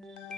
Thank no. you.